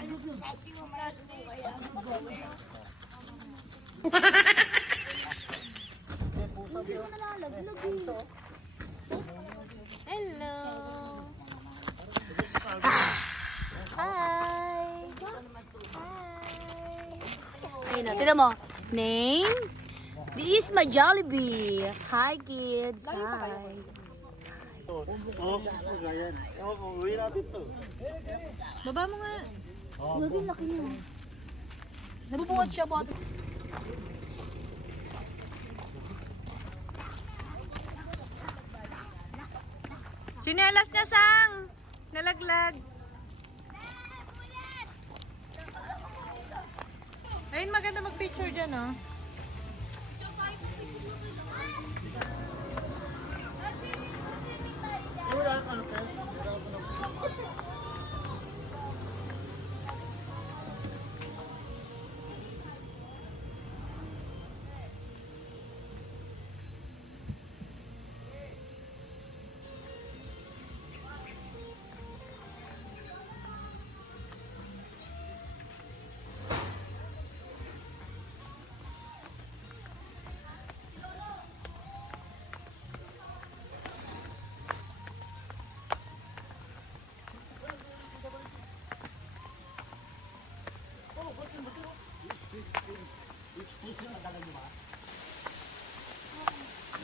Hello. Hi. Ayun na, tignan mo. Name? This is my Jollibee. Hi, kids. Hi. Baba mo nga. Lagi laki mo. Nabubuhat siya, buhat. Sinelas na sang. Nalaglag. Ayun, maganda mag-picture dyan, oh.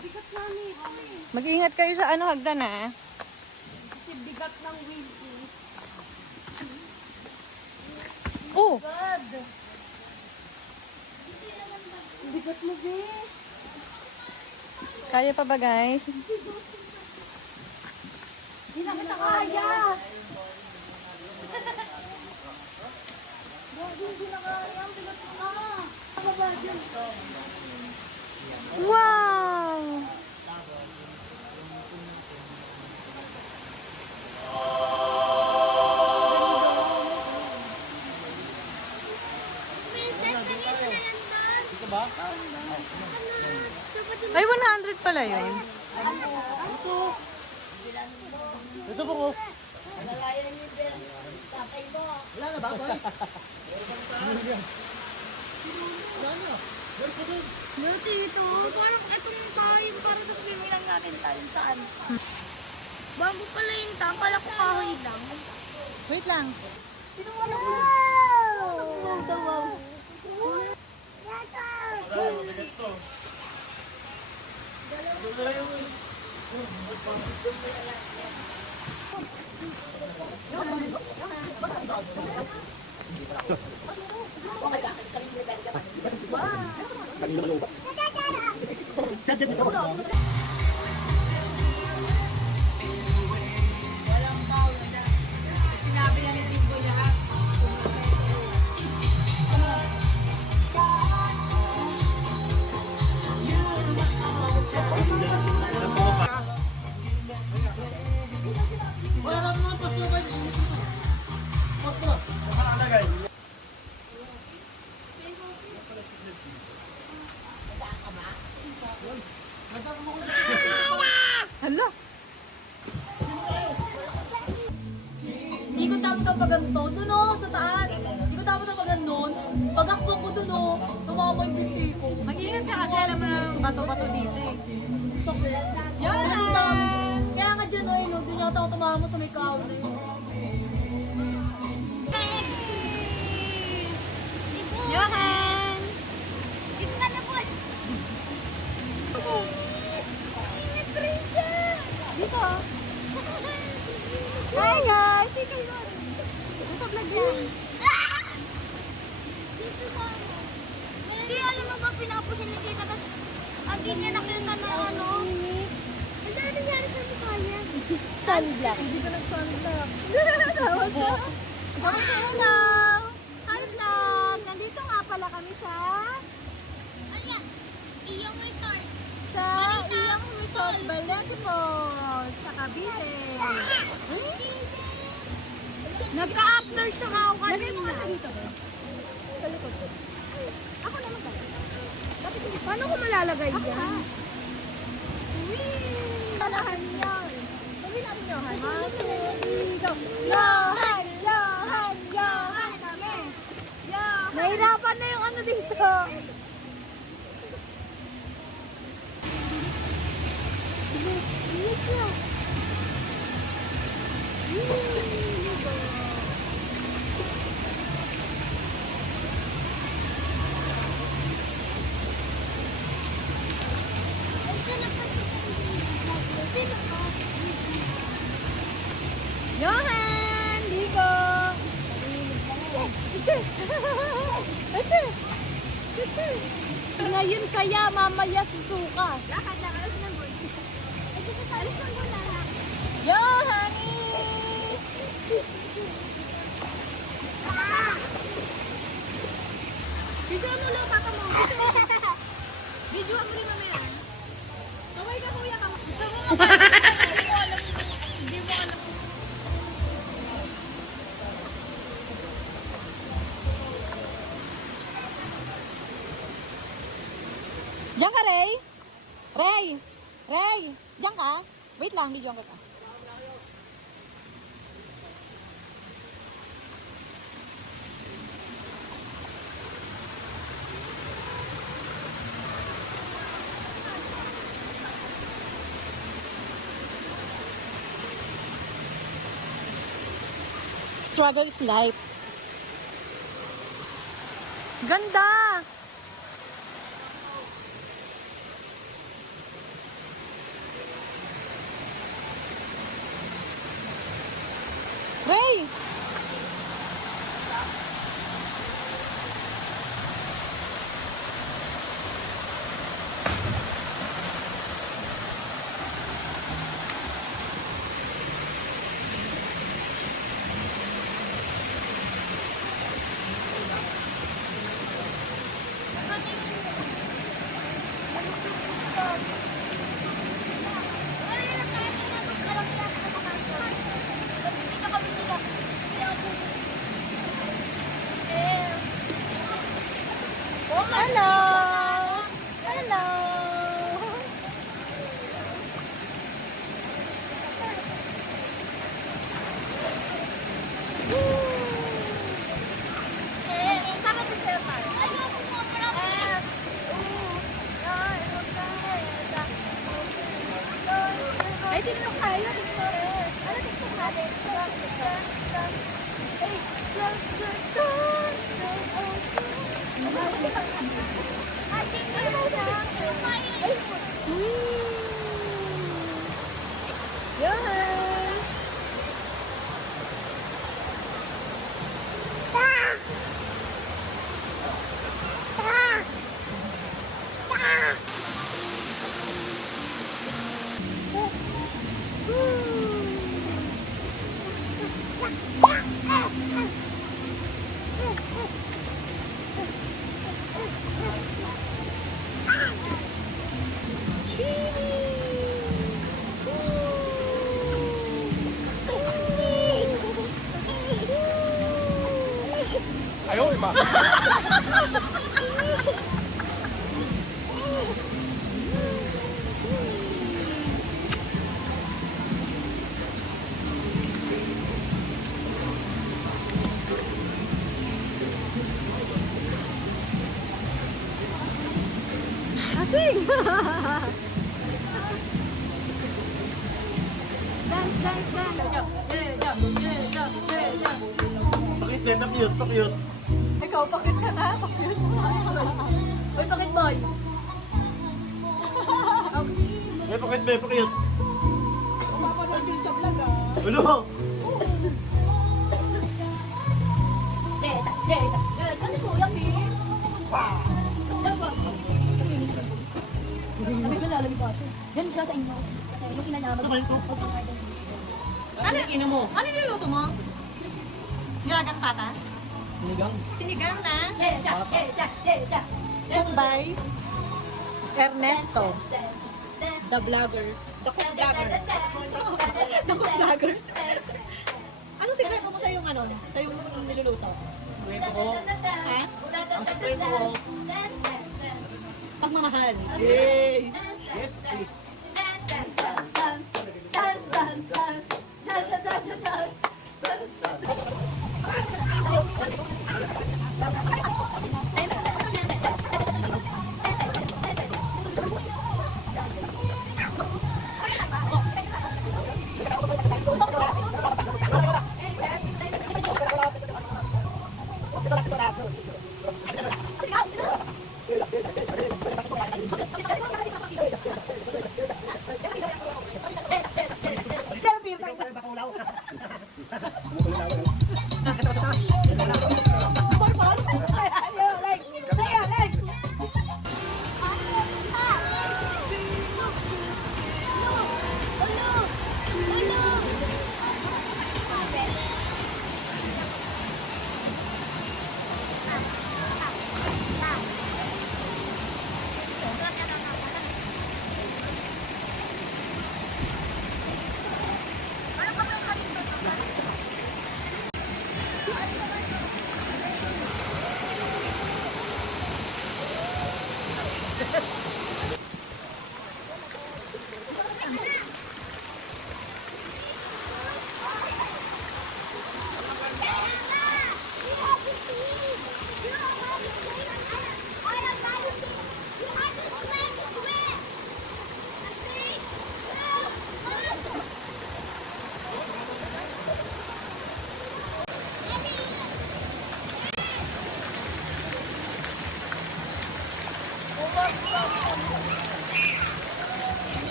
Bigat namin. Mag-ingat kayo sa ano, hagdan, ha? Kasi bigat ng wheel. Oh! God! Bigat mo, be. Kaya pa ba, guys? Hindi na kita kaya. Hindi na kaya. Ang bigat mo na. Ano ba dyan? Wow! Ay, 100 pala yun. Ito po ko. Wala na ba, boy? Buti ito. Parang itong tayo. Parang sa swimming lang natin tayo. Saan? Bambo pala yung tang. Kala ko kahoy lang. Wait lang. Pinuwala ko. Wow! Wow! Sinabi niya ni Timbo niya. Hala! Hindi ko tapos ang paganto. Doon o, sa taas. Hindi ko tapos ang paganton. Pagakbo ko doon o, tumama yung binti ko. Mag-ingat ka kasi alam mo na bato-bato dito eh. Yan! Ang dami. Kaya nga dyan o, doon yata ako tumama sa may kaon na yun. Johan! Dito ka na po. Dito. Hi guys! Sige yun! Nasa vlog yan. Dito ka. Hindi, alam mo ba, pinapusin ni Tita, tapos ang ganyan nakita na ano. Ang dami nangyari sa mukha niya. Sunblock. Hindi ka nag-sunblock. Tawag ka. Hello! Hi vlog! Nandito nga pala kami sa... Ayan, iyong resort. Sa iyong resort Balete Falls sa Cavite. Nagka-after sa kao ka. Lagay mo nga siya dito. Sa likod ko. Ako naman pala. Paano ko malalagay Ako yan? ha. Wee! Malahan yan. Sabi natin Johan. 1, 2, 3, go. Johan! Johan! Johan! Johan! Ligo! Ngayon saya, mamaya susuka. Lakad lang, alas ng boy. Ay, gusto sa alas ng boy lang. Johani! Video mo lang, papa mo. Video mo rin mamaya. Kaway ka, kuya ka. Gusto mo nga. Hindi mo alam. Diyan ka, Ray? Ray! Ray! Diyan ka? Wait lang, video ko ka. Struggle is life. Ganda! Ray! Hello! Hello! Ay, dito kayo. Dito rin. Ano dito natin? Ayaw, iba. Asing! Dance, dance, dance. Pakit din, pakit, pakit. Ikaw, pakit ka na. Pakit. Uy, pakit boy. May pakit, may pakit. Papanood din sa vlog ah. Ano? Deta, deta. Ano po yung pili? Sabi ko lalagay pa ito. Diyan siya sa inyo. Yung kinalaman. Ano ba ito? Ano? Ano niluto mo? Nilagang pata? Sinigang. Sinigang na? Cooked by Ernesto, the vlogger. The cook vlogger. The cook vlogger. Anong sikreto mo sa yung ano? Sa yung niluluto? Sikreto ko. Ha? Ang sikreto ko. Pagmamahal. Yay! Yes, please.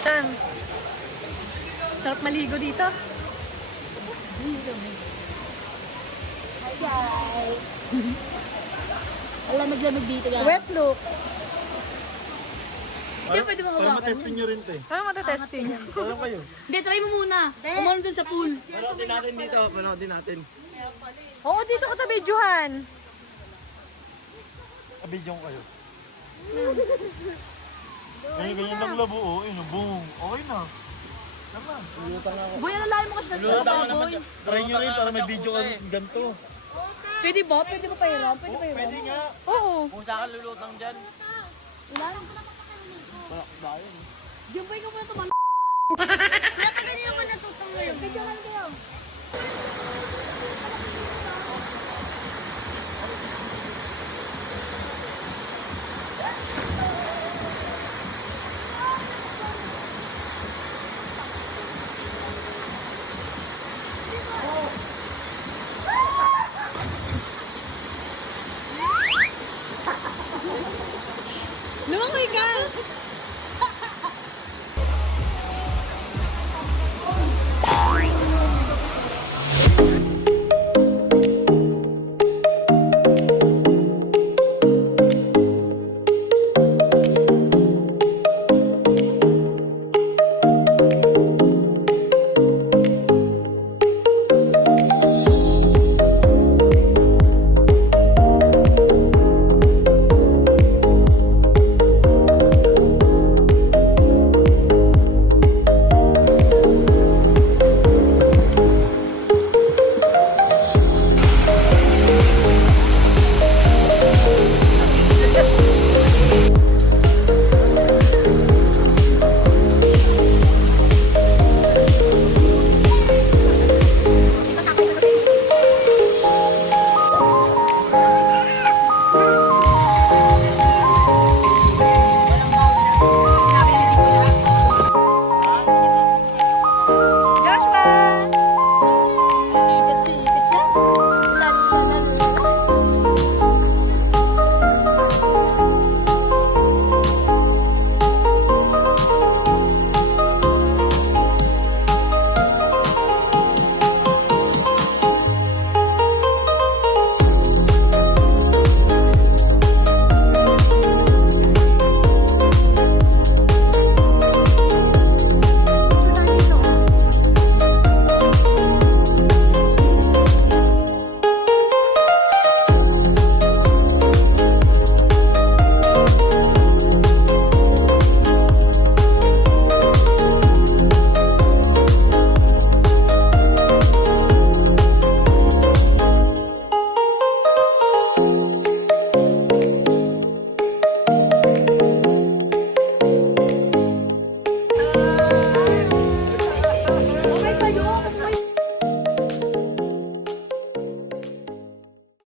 Tang. Sarap maligo dito. Lamig-lamig dito guys. Wet look. Sino pwede mo Para hawakan matesting yan? nyo rin to eh. Paano matetesting? Saan kayo? Hindi, try mo muna. Umano dun sa pool. Panoodin natin dito. Panoodin natin. Oo, dito ko tabidyohan. Abidyon kayo. Ganyan lang labo oh. Ayun, boom. Okay na. Naman. Boy, alalayan mo kasi sa boy. Try nyo rin para may video ka ganito. Pwede ba? Pwede mo pahiram? Pwede pahiram? Pwede nga. Oo. Kung saan ka lulutang dyan. Jumbay ka muna tuman. Napagaling naman natutong ngayon. Video ka kayo.